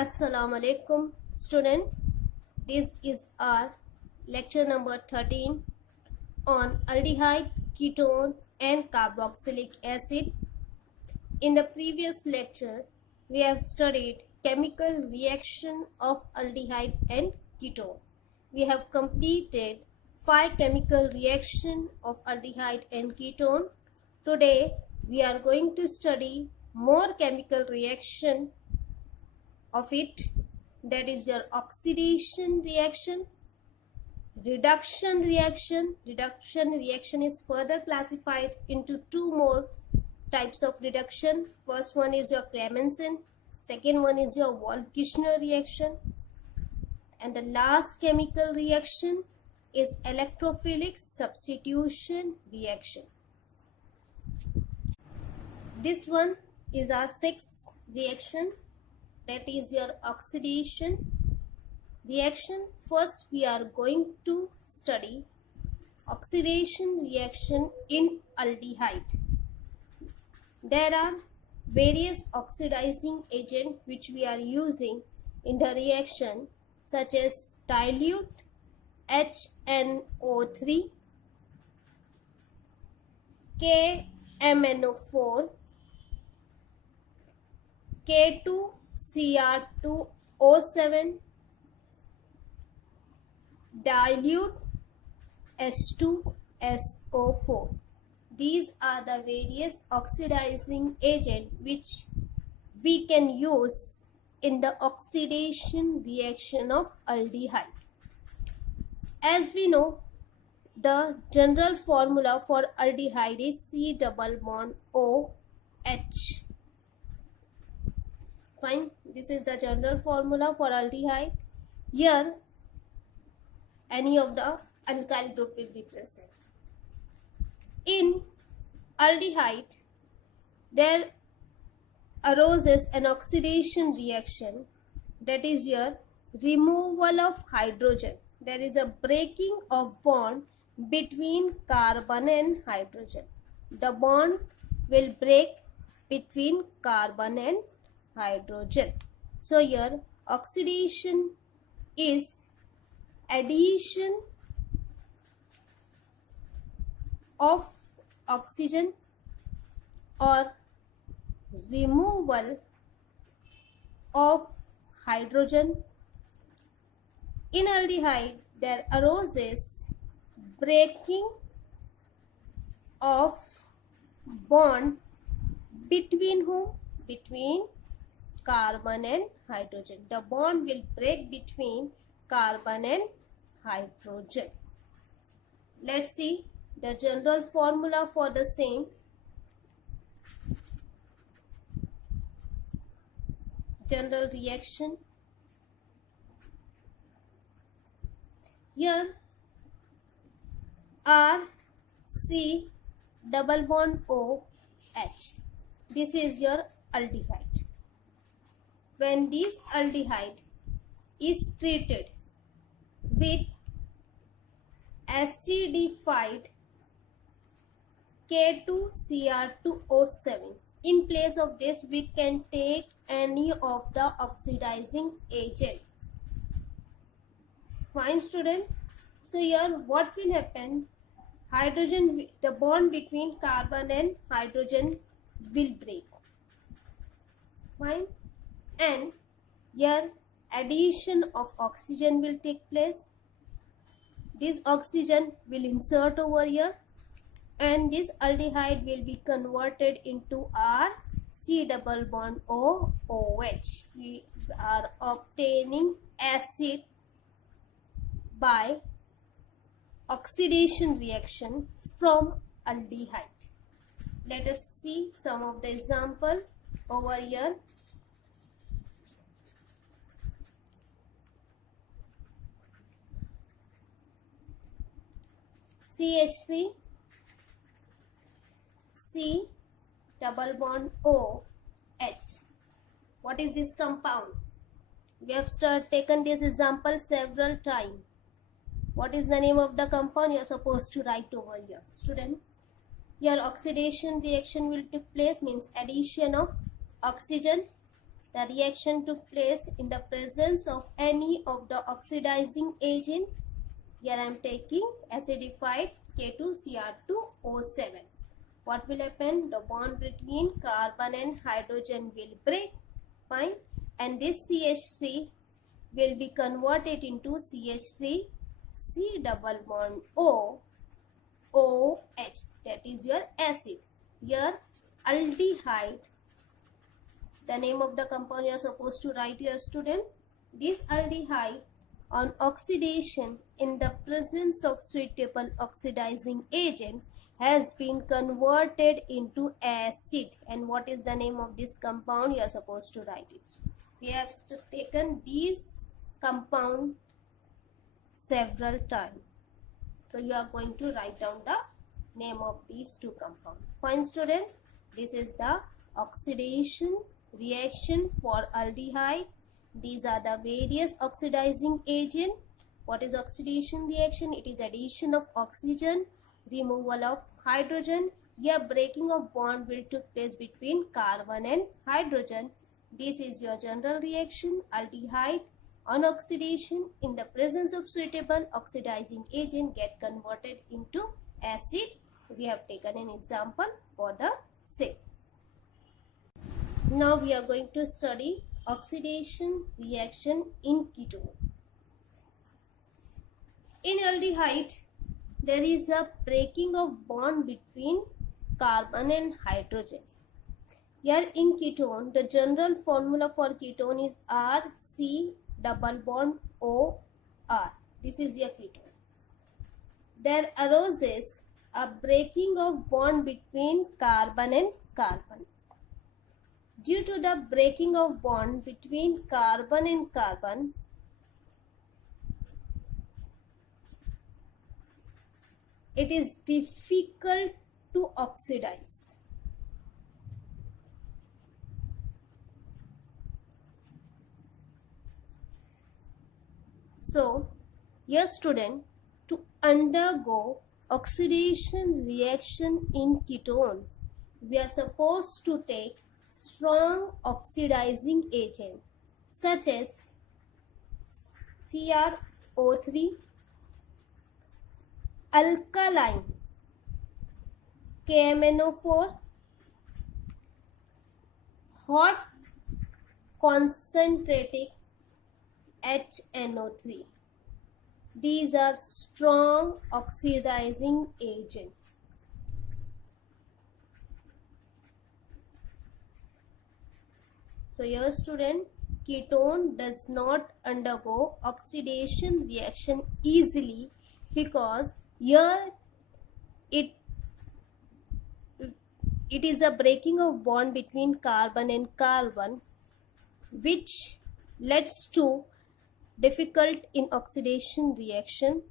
Assalamu alaikum student. This is our lecture number 13 on aldehyde, ketone and carboxylic acid. In the previous lecture, we have studied chemical reaction of aldehyde and ketone. We have completed 5 chemical reaction of aldehyde and ketone. Today, we are going to study more chemical reaction of it, that is your oxidation reaction, reduction reaction. Reduction reaction is further classified into two more types of reduction. First one is your Clemmensen, second one is your Wolff-Kishner reaction, and the last chemical reaction is electrophilic substitution reaction. This one is our sixth reaction, that is your oxidation reaction. First, we are going to study oxidation reaction in aldehyde. There are various oxidizing agents which we are using in the reaction, such as dilute HNO3, KMNO4, K2Cr2O7, dilute H2SO4. These are the various oxidizing agents which we can use in the oxidation reaction of aldehyde. As we know, the general formula for aldehyde is C double bond OH. Fine, this is the general formula for aldehyde. Here, any of the alkyl group will be present. In aldehyde, there arises an oxidation reaction, that is your removal of hydrogen. There is a breaking of bond between carbon and hydrogen. The bond will break between carbon and hydrogen. So your oxidation is addition of oxygen or removal of hydrogen. In aldehyde, there arises breaking of bond between whom? Between carbon and hydrogen. The bond will break between carbon and hydrogen. Let's see the general formula for the same. General reaction. Here RC double bond OH. This is your aldehyde. When this aldehyde is treated with acidified K2Cr2O7, in place of this we can take any of the oxidizing agent. Fine student. So here what will happen? Hydrogen, the bond between carbon and hydrogen will break. Fine. And here addition of oxygen will take place. This oxygen will insert over here and this aldehyde will be converted into our C double bond OH. We are obtaining acid by oxidation reaction from aldehyde. Let us see some of the example over here. CH3 C double bond OH. What is this compound? We have taken this example several times. What is the name of the compound? You are supposed to write over here, student. Here oxidation reaction will take place, means addition of oxygen The reaction took place in the presence of any of the oxidizing agent. Here I am taking acidified K2Cr2O7. What will happen? The bond between carbon and hydrogen will break. Fine. And this CH3 will be converted into CH3 C double bond O OH. That is your acid. Here aldehyde. The name of the compound you are supposed to write here, student. This aldehyde on oxidation in the presence of suitable oxidizing agent has been converted into acid. And what is the name of this compound? You are supposed to write it. We have taken these compound several times. So you are going to write down the name of these two compounds. Fine, student. This is the oxidation reaction for aldehyde. These are the various oxidizing agent. What is oxidation reaction? It is addition of oxygen, removal of hydrogen. Here breaking of bond will take place between carbon and hydrogen. This is your general reaction. Aldehyde on oxidation in the presence of suitable oxidizing agent get converted into acid. We have taken an example for the same. Now we are going to study oxidation reaction in ketone. In aldehyde, there is a breaking of bond between carbon and hydrogen. Here in ketone, the general formula for ketone is RC double bond OR. This is your ketone. There arises a breaking of bond between carbon and carbon. Due to the breaking of bond between carbon and carbon, it is difficult to oxidize. So, your student, to undergo oxidation reaction in ketone, we are supposed to take strong oxidizing agent such as CrO3, alkaline KMNO4, hot concentrated HNO3. These are strong oxidizing agents. So your student, ketone does not undergo oxidation reaction easily because here it is a breaking of bond between carbon and carbon, which leads to difficult in oxidation reaction.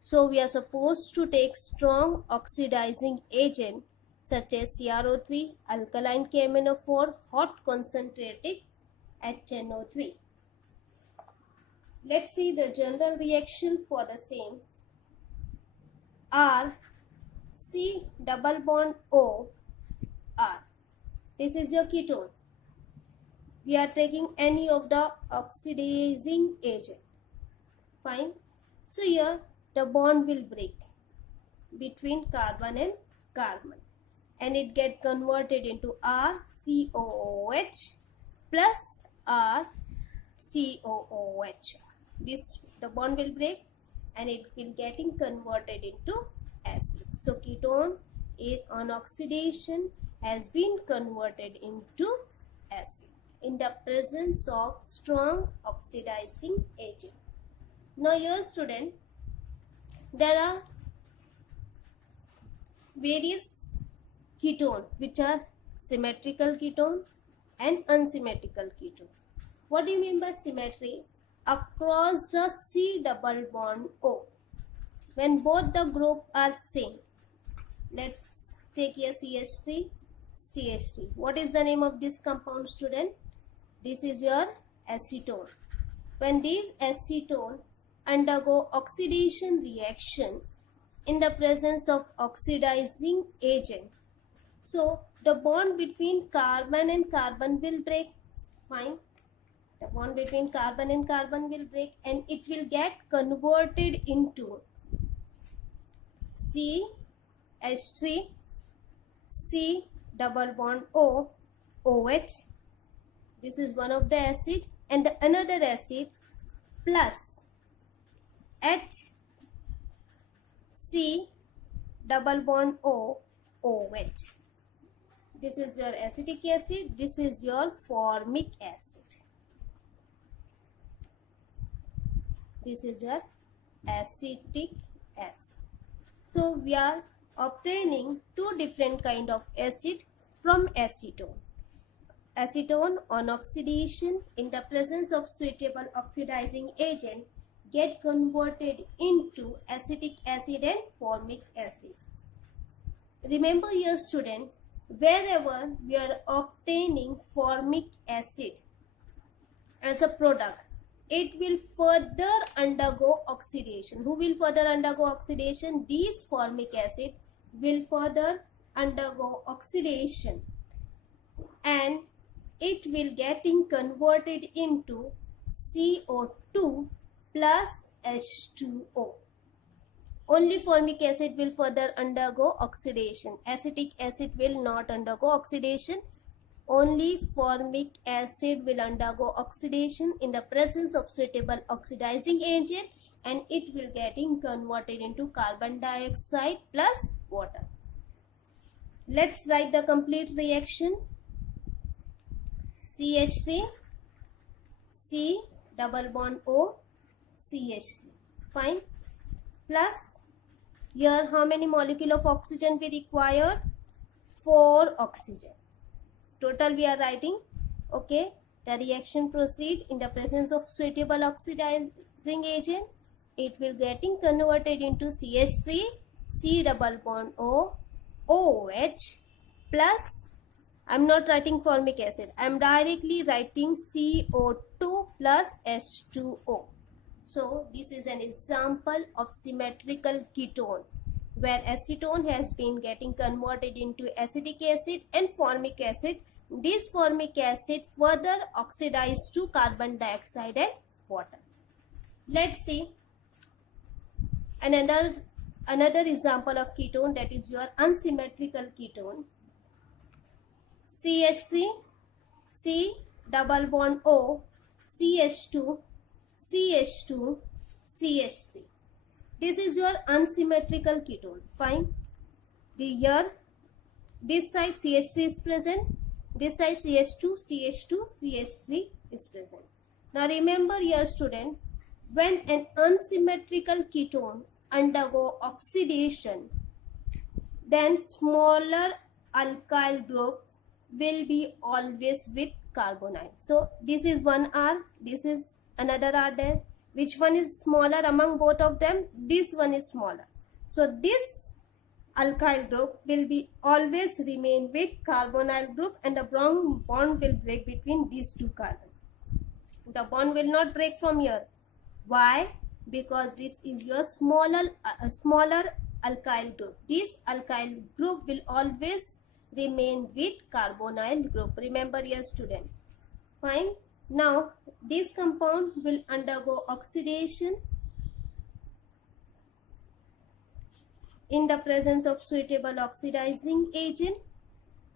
So we are supposed to take strong oxidizing agent such as CrO3, alkaline KMNO4, hot concentrated HNO3. Let's see the general reaction for the same. R C double bond O R. This is your ketone. We are taking any of the oxidizing agent. Fine. So here the bond will break between carbon and carbon, and it get converted into RCOOH plus RCOOH. This the bond will break and it will getting converted into acid. So ketone on oxidation has been converted into acid in the presence of strong oxidizing agent. Now here student, there are various ketone which are symmetrical ketone and unsymmetrical ketone. What do you mean by symmetry? Across the C double bond O, when both the group are same. Let's take here CH3, CH3. What is the name of this compound, student? This is your acetone. When these acetone undergo oxidation reaction in the presence of oxidizing agent, so the bond between carbon and carbon will break. Fine. The bond between carbon and carbon will break and it will get converted into CH3, C double bond O, OH. This is one of the acid, and the another acid plus H, C double bond O, OH. This is your acetic acid, this is your formic acid. This is your acetic acid. So we are obtaining two different kind of acid from acetone. Acetone on oxidation in the presence of suitable oxidizing agent get converted into acetic acid and formic acid. Remember here student, wherever we are obtaining formic acid as a product, it will further undergo oxidation. Who will further undergo oxidation? This formic acid will further undergo oxidation and it will getting converted into CO2 plus H2O. Only formic acid will further undergo oxidation. Acetic acid will not undergo oxidation. Only formic acid will undergo oxidation in the presence of suitable oxidizing agent and it will getting converted into carbon dioxide plus water. Let's write the complete reaction. CH3, C double bond O, CH3. Fine. Plus, here how many molecule of oxygen we required? 4 oxygen. Total we are writing. Okay. The reaction proceed in the presence of suitable oxidizing agent. It will getting converted into CH3, C double bond O, OH plus, I am not writing formic acid. I am directly writing CO2 plus H2O. So this is an example of symmetrical ketone where acetone has been getting converted into acetic acid and formic acid. This formic acid further oxidized to carbon dioxide and water. Let's see another example of ketone, that is your unsymmetrical ketone. CH3, C double bond O, CH2, CH2, CH3. This is your unsymmetrical ketone. Fine. This side CH3 is present. This side CH2, CH2, CH3 is present. Now remember here student, when an unsymmetrical ketone undergo oxidation, then smaller alkyl group will be always with carbonyl. So this is one R, this is another R there. Which one is smaller among both of them? This one is smaller. So this alkyl group will be always remain with carbonyl group and the bond will break between these two carbon. The bond will not break from here. Why? Because this is your smaller alkyl group. This alkyl group will always remain with carbonyl group. Remember here students. Fine. Now this compound will undergo oxidation in the presence of suitable oxidizing agent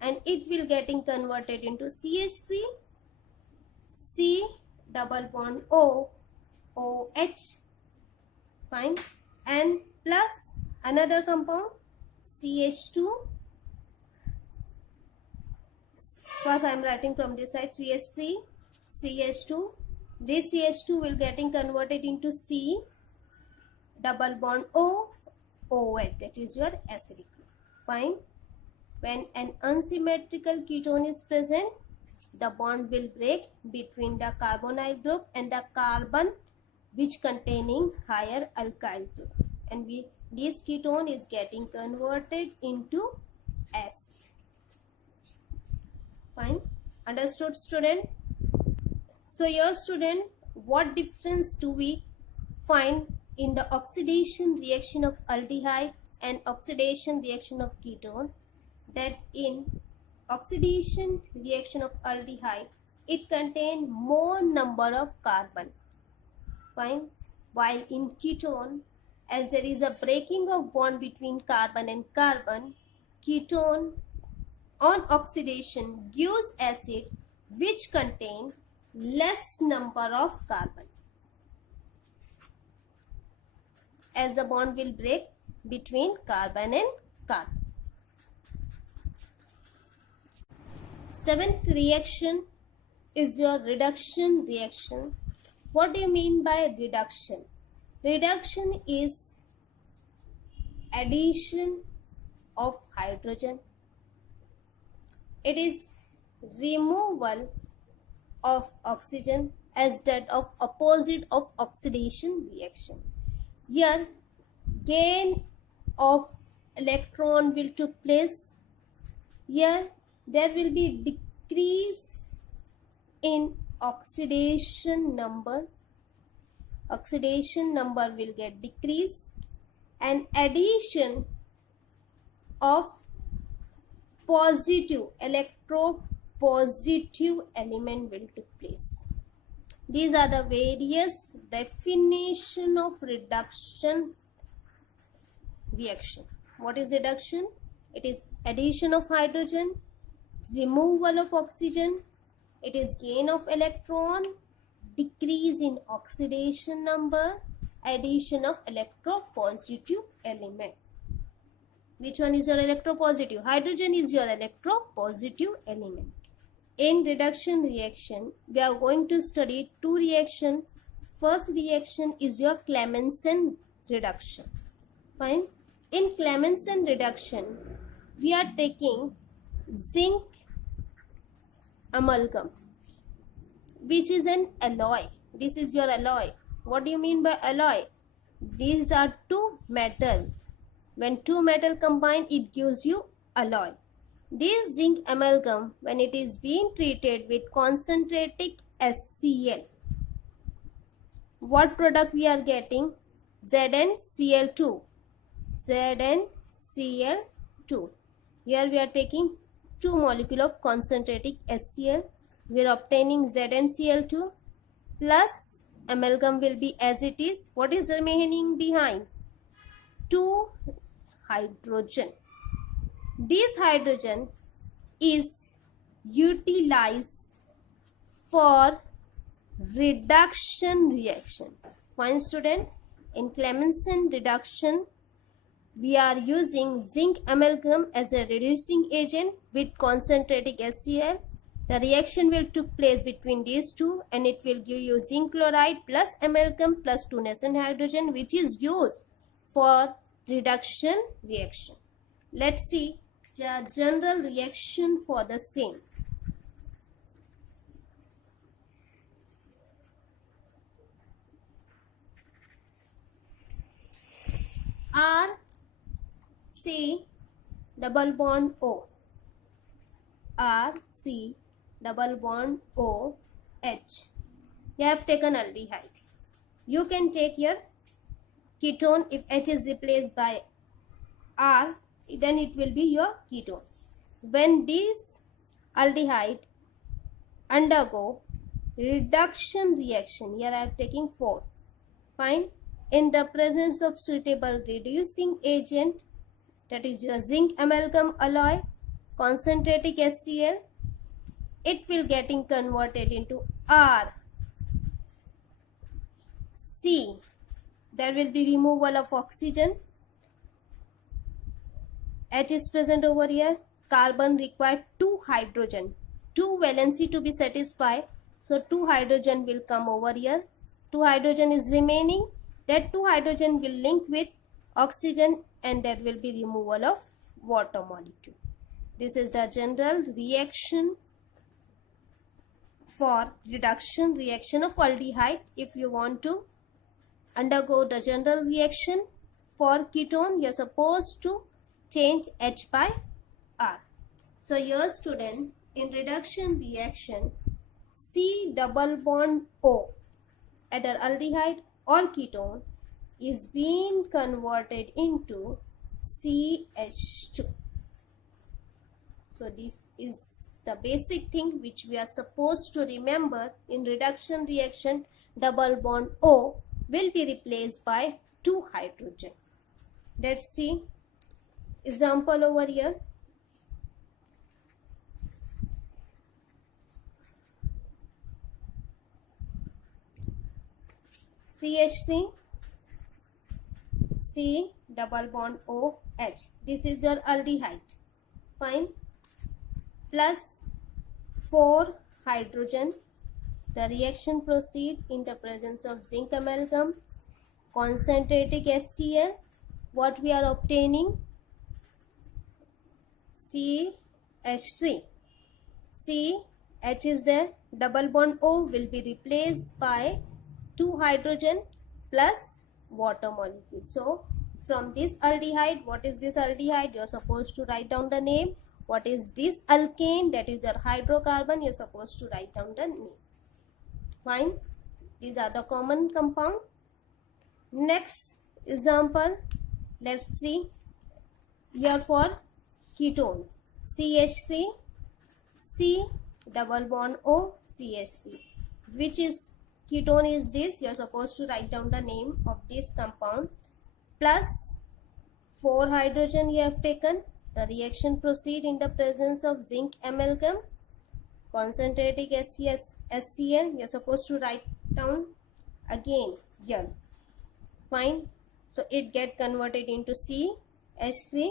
and it will getting converted into CH3, C double bond O, OH. Fine. And plus another compound CH2. First I am writing from this side CH3, CH2. This CH2 will getting converted into C double bond O, OH. That is your acidic group. Fine. When an unsymmetrical ketone is present, the bond will break between the carbonyl group and the carbon which containing higher alkyl group, and this ketone is getting converted into acid. Fine. Understood student? So here student, what difference do we find in the oxidation reaction of aldehyde and oxidation reaction of ketone? That in oxidation reaction of aldehyde, it contains more number of carbon. Fine. While in ketone, as there is a breaking of bond between carbon and carbon, ketone on oxidation gives acid which contain less number of carbon, as the bond will break between carbon and carbon. Seventh reaction is your reduction reaction. What do you mean by reduction? Reduction is addition of hydrogen. It is removal of oxygen as that of opposite of oxidation reaction. Here gain of electron will took place. Here there will be decrease in oxidation number. Oxidation number will get decreased, and addition of positive electropositive element will take place. These are the various definition of reduction reaction. What is reduction? It is addition of hydrogen, removal of oxygen, it is gain of electron, decrease in oxidation number, addition of electropositive element. Which one is your electropositive? Hydrogen is your electropositive element. In reduction reaction, we are going to study two reactions. First reaction is your Clemmensen reduction. Fine. In Clemmensen reduction, we are taking zinc amalgam, which is an alloy. This is your alloy. What do you mean by alloy? These are two metal. When two metal combine, it gives you alloy. This zinc amalgam, when it is being treated with concentrated HCl, what product we are getting? ZnCl2. ZnCl2. Here we are taking two molecule of concentrated HCl. We are obtaining ZnCl2 plus amalgam will be as it is. What is remaining behind? 2 hydrogen. This hydrogen is utilized for reduction reaction. Fine student, in Clemmensen reduction, we are using zinc amalgam as a reducing agent with concentrated HCl. The reaction will take place between these two, and it will give you zinc chloride plus amalgam plus 2 nascent hydrogen, which is used for reduction reaction. Let's see the general reaction for the same. RC double bond O. RC double bond OH. You have taken aldehyde. You can take here ketone. If H is replaced by R, then it will be your ketone. When these aldehyde undergo reduction reaction, here I am taking 4. Fine. In the presence of suitable reducing agent, that is your zinc amalgam alloy, concentrated HCl, it will getting converted into RC. There will be removal of oxygen. H is present over here. Carbon require 2 hydrogen. 2 valency to be satisfied. So 2 hydrogen will come over here. 2 hydrogen is remaining. That 2 hydrogen will link with oxygen, and there will be removal of water molecule. This is the general reaction for reduction reaction of aldehyde. If you want to undergo the general reaction for ketone, you are supposed to change H by R. So here student, in reduction reaction, C double bond O, either aldehyde or ketone, is being converted into CH2. So this is the basic thing which we are supposed to remember. In reduction reaction, double bond O will be replaced by 2 hydrogen. Let's see example over here. CH3 C double bond OH. This is your aldehyde. Fine. Plus 4 hydrogen. The reaction proceed in the presence of zinc amalgam. Concentrating HCl. What we are obtaining? CH3. CH is there. Double bond O will be replaced by 2 hydrogen plus water molecule. So from this aldehyde, what is this aldehyde? You are supposed to write down the name. What is this alkane? That is your hydrocarbon. You are supposed to write down the name. Fine. These are the common compound. Next example, let's see here for ketone. CH3 C double bond O CH3. Which is ketone is this? You are supposed to write down the name of this compound. Plus 4 hydrogen you have taken. The reaction proceed in the presence of zinc amalgam. Concentrating HCl. You are supposed to write down again here. Fine. So it get converted into CH3.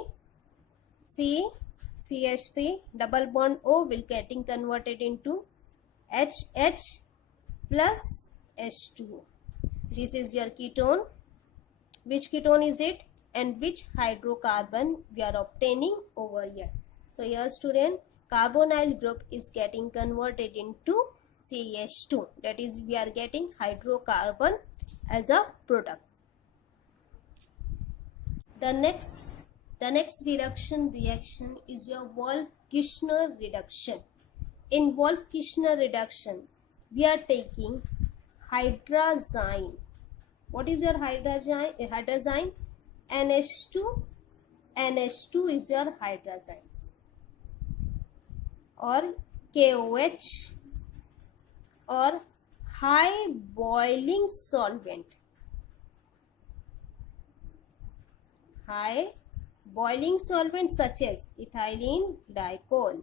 CH3 double bond O will getting converted into HH plus H2O. This is your ketone. Which ketone is it and which hydrocarbon we are obtaining over here? So here student, carbonyl group is getting converted into CH2. That is, we are getting hydrocarbon as a product. The next reduction reaction is your Wolff-Kishner reduction. In Wolff-Kishner reduction, we are taking hydrazine. What is your hydrazine? NH2. NH2 is your hydrazine. Or KOH or high boiling solvent. High boiling solvent such as ethylene glycol.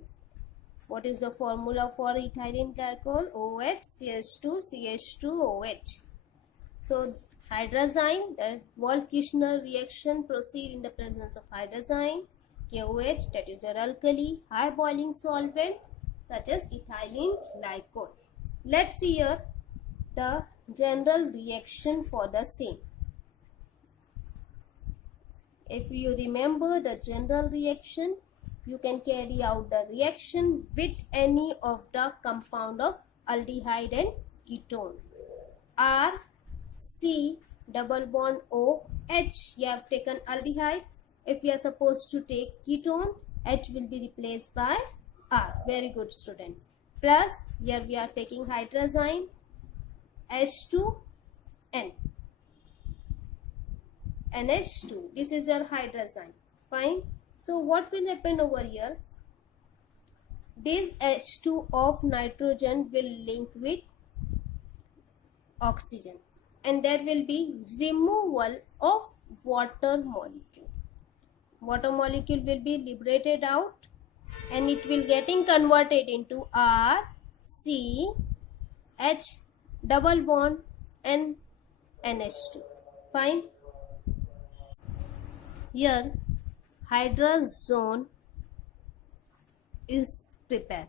What is the formula for ethylene glycol? OH CH2 CH2OH. So hydrazine, the Wolff-Kishner reaction proceed in the presence of hydrazine, KOH, that is your alkali, high boiling solvent such as ethylene glycol. Let's see here the general reaction for the same. If you remember the general reaction, you can carry out the reaction with any of the compound of aldehyde and ketone. R, C, double bond O, H. You have taken aldehyde. If you are supposed to take ketone, H will be replaced by R. Very good student. Plus, here we are taking hydrazine, H2N. NH2. This is your hydrazine. Fine. So what will happen over here? This H2 of nitrogen will link with oxygen and there will be removal of water molecule. Water molecule will be liberated out and it will getting converted into R, C, H, double bond and NH2. Fine. Here hydrazone is prepared.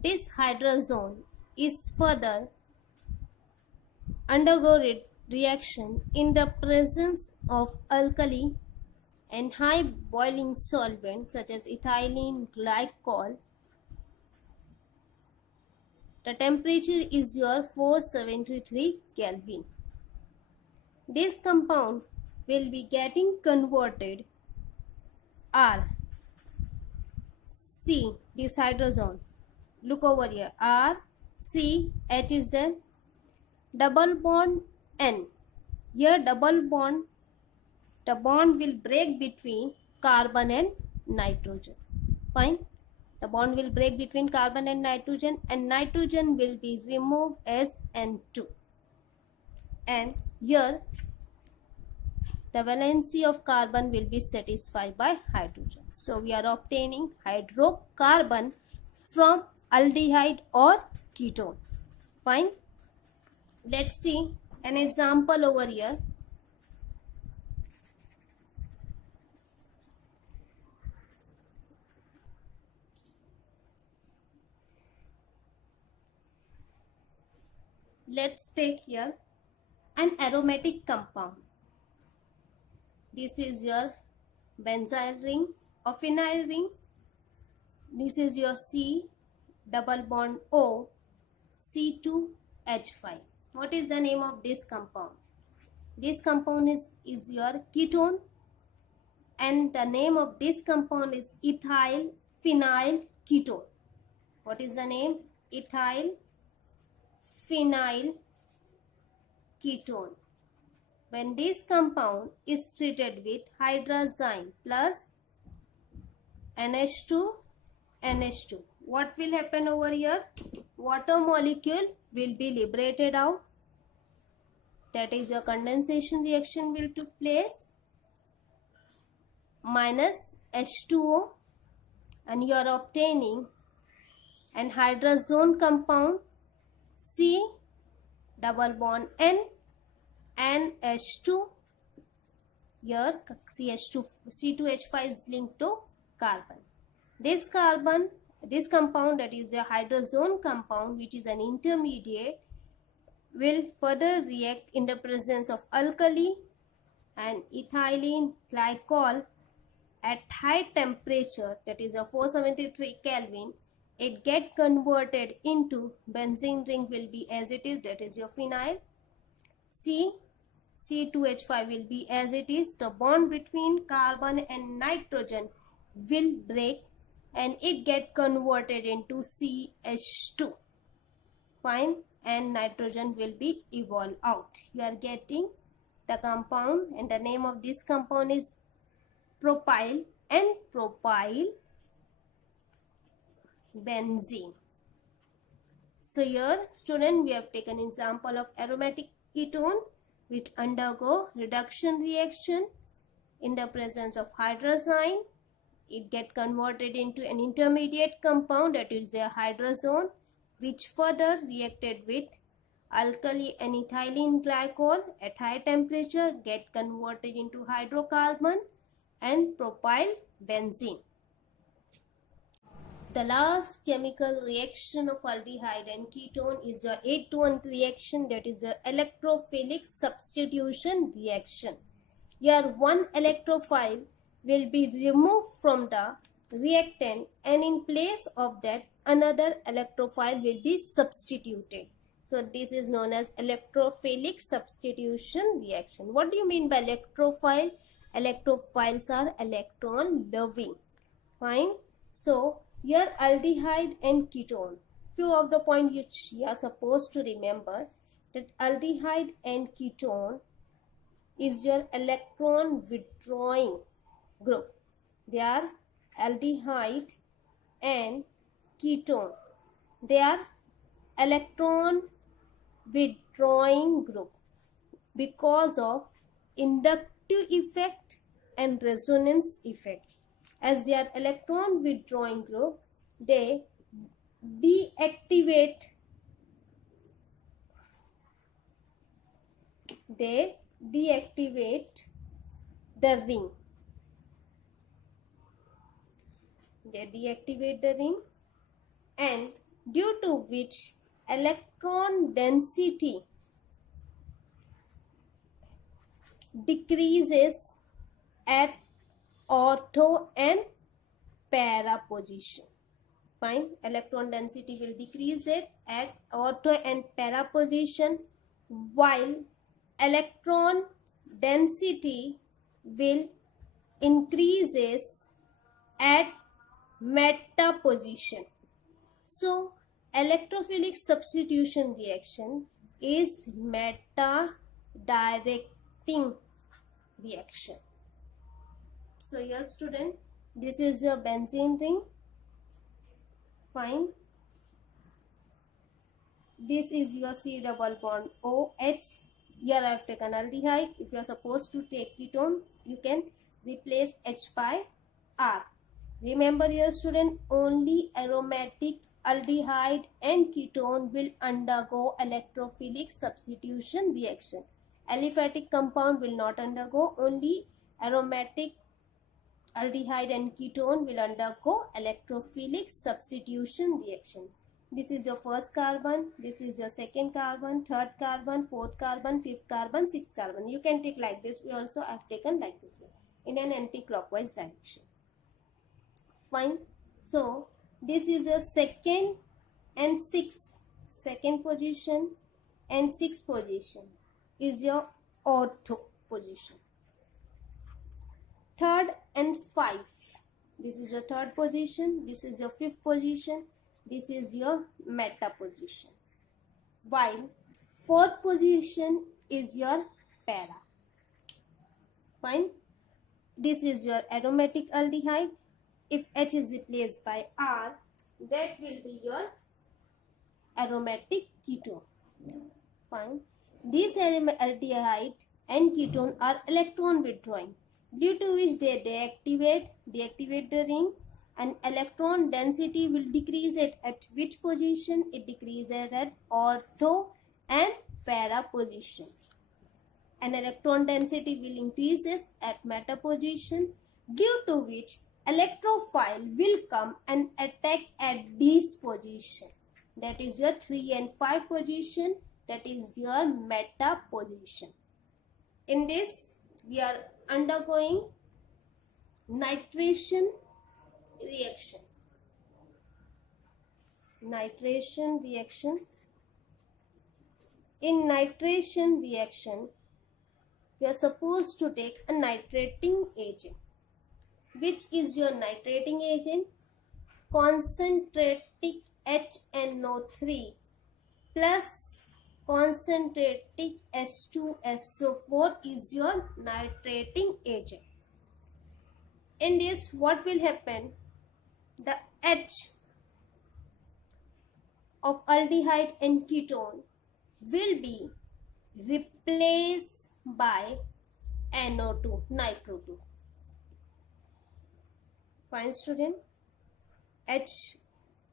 This hydrazone is further undergo reaction in the presence of alkali and high boiling solvent such as ethylene glycol. The temperature is your 473 Kelvin. This compound will be getting converted R, C, this hydrazone. Look over here. R, C, H is there. Double bond N. Here double bond, the bond will break between carbon and nitrogen. Fine. The bond will break between carbon and nitrogen will be removed as N2. And here the valency of carbon will be satisfied by hydrogen. So we are obtaining hydrocarbon from aldehyde or ketone. Fine. Let's see an example over here. Let's take here an aromatic compound. This is your benzyl ring or phenyl ring. This is your C double bond O C2H5. What is the name of this compound? This compound is your ketone, and the name of this compound is ethyl phenyl ketone. What is the name? Ethyl phenyl ketone. When this compound is treated with hydrazine plus NH2, what will happen over here? Water molecule will be liberated out. That is, your condensation reaction will take place, minus H2O, and you are obtaining an hydrazone compound C double bond N and H2. Here C2H5 is linked to carbon. This compound, that is a hydrazone compound, which is an intermediate, will further react in the presence of alkali and ethylene glycol at high temperature, that is a 473 Kelvin. It get converted into benzene ring will be as it is, that is your phenyl. C2H5 will be as it is. The bond between carbon and nitrogen will break and it get converted into CH2. Fine. And nitrogen will be evolved out. You are getting the compound, and the name of this compound is propyl and propyl benzene. So here, student, we have taken example of aromatic ketone which undergo reduction reaction in the presence of hydrazine. It get converted into an intermediate compound, that is a hydrazone, which further reacted with alkali and ethylene glycol at high temperature, get converted into hydrocarbon and propyl benzene. The last chemical reaction of aldehyde and ketone is your 8-to-1 reaction, that is the electrophilic substitution reaction. Here one electrophile will be removed from the reactant, and in place of that another electrophile will be substituted. So this is known as electrophilic substitution reaction. What do you mean by electrophile? Electrophiles are electron loving. Fine. So here aldehyde and ketone, few of the points which you are supposed to remember, that aldehyde and ketone is your electron withdrawing group. They are aldehyde and ketone. They are electron withdrawing group because of inductive effect and resonance effect. As they are electron withdrawing group, they deactivate the ring. They deactivate the ring, and due to which electron density decreases at ortho and para position. Fine. Electron density will decrease it at ortho and para position, while electron density will increases at meta position. So electrophilic substitution reaction is meta directing reaction. So here student, this is your benzene ring, Fine. This is your C double bond OH. Here I have taken aldehyde. If you are supposed to take ketone, you can replace H by R. Remember, your student, only aromatic aldehyde and ketone will undergo electrophilic substitution reaction. Aliphatic compound will not undergo. Only aromatic aldehyde and ketone will undergo electrophilic substitution reaction. This is your first carbon, this is your second carbon, third carbon, fourth carbon, fifth carbon, sixth carbon. You can take like this. We also have taken like this way in an anti-clockwise direction. Fine. So this is your second and sixth. Second position and sixth position is your ortho position. Third and fifth. This is your third position. This is your fifth position. This is your meta position. While fourth position is your para. Fine. This is your aromatic aldehyde. If H is replaced by R, that will be your aromatic ketone. Fine. These aldehyde and ketone are electron withdrawing, due to which they deactivate the ring, and electron density will decrease at which position? It decreases at ortho and para position. And electron density will increases at meta position, due to which electrophile will come and attack at this position. That is your 3 and 5 position. That is your meta position. In this, we are undergoing nitration reaction. Nitration reaction. In nitration reaction, we are supposed to take a nitrating agent. Which is your nitrating agent? Concentratic HNO3 plus concentratic H2SO4 is your nitrating agent. In this, what will happen? The H of aldehyde and ketone will be replaced by NO2, nitro 2. Fine, student. H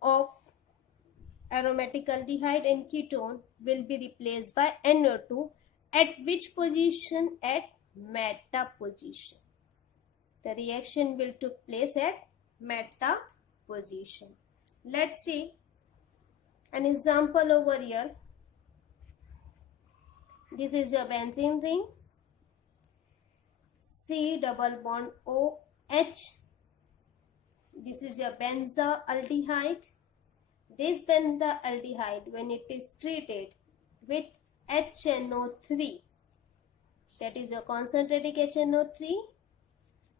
of aromatic aldehyde and ketone will be replaced by NO2 at which position? At meta position. The reaction will take place at meta position. Let's see an example over here. This is your benzene ring, C double bond OH. This is your benzaldehyde. This benzaldehyde, when it is treated with HNO3, that is your concentratic HNO3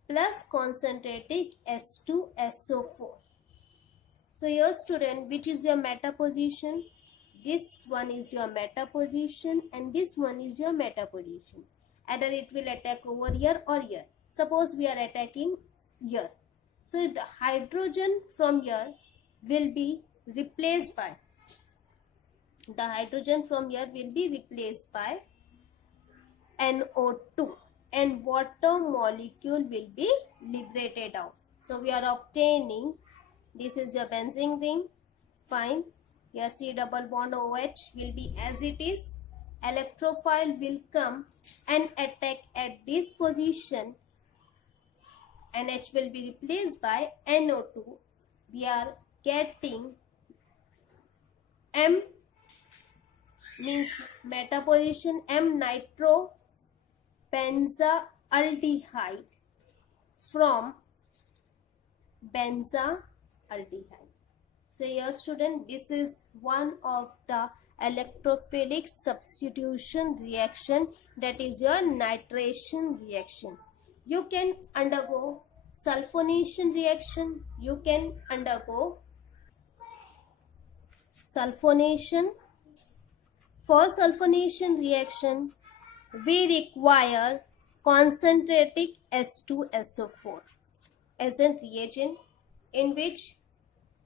plus concentratic H2SO4. So your student, which is your meta position? This one is your meta position and this one is your meta position. Either it will attack over here or here. Suppose we are attacking here. So the hydrogen from here will be replaced by, NO2, and water molecule will be liberated out. So we are obtaining, this is your benzene ring. Fine. Your C double bond OH will be as it is. Electrophile will come and attack at this position. NH will be replaced by NO2. We are getting M means meta position, M nitro benzaldehyde from benzaldehyde. So here student, this is one of the electrophilic substitution reaction, that is your nitration reaction. You can undergo sulfonation reaction, you can undergo sulfonation. For sulfonation reaction, we require concentratic H2SO4 as a reagent, in which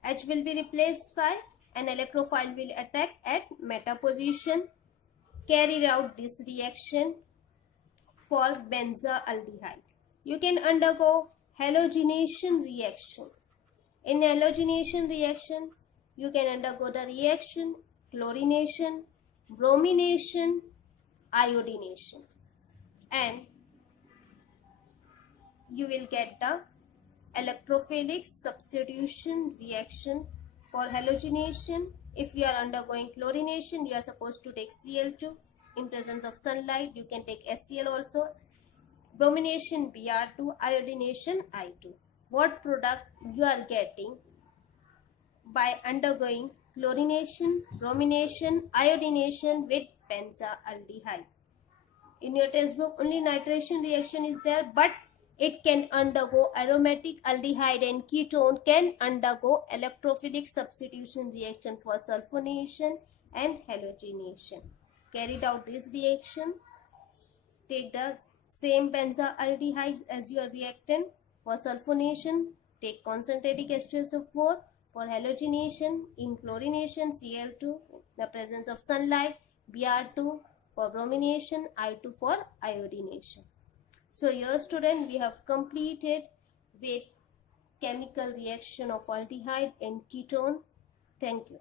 H will be replaced by an electrophile will attack at meta position. Carry out this reaction for benzaldehyde. You can undergo halogenation reaction. In halogenation reaction, you can undergo the reaction chlorination, bromination, iodination, and you will get the electrophilic substitution reaction. For halogenation, if you are undergoing chlorination, you are supposed to take Cl2. In presence of sunlight, you can take HCl also. Bromination Br2, iodination I2. What product you are getting by undergoing chlorination, bromination, iodination with benzaldehyde? In your textbook, only nitration reaction is there, but it can undergo aromatic aldehyde and ketone can undergo electrophilic substitution reaction for sulfonation and halogenation. Carried out this reaction, take the same benzaldehyde as your reactant. For sulfonation, take concentrated H2SO4. For halogenation, in chlorination, Cl2, in the presence of sunlight, Br2. For bromination, I2 for iodination. So here student, we have completed with chemical reaction of aldehyde and ketone. Thank you.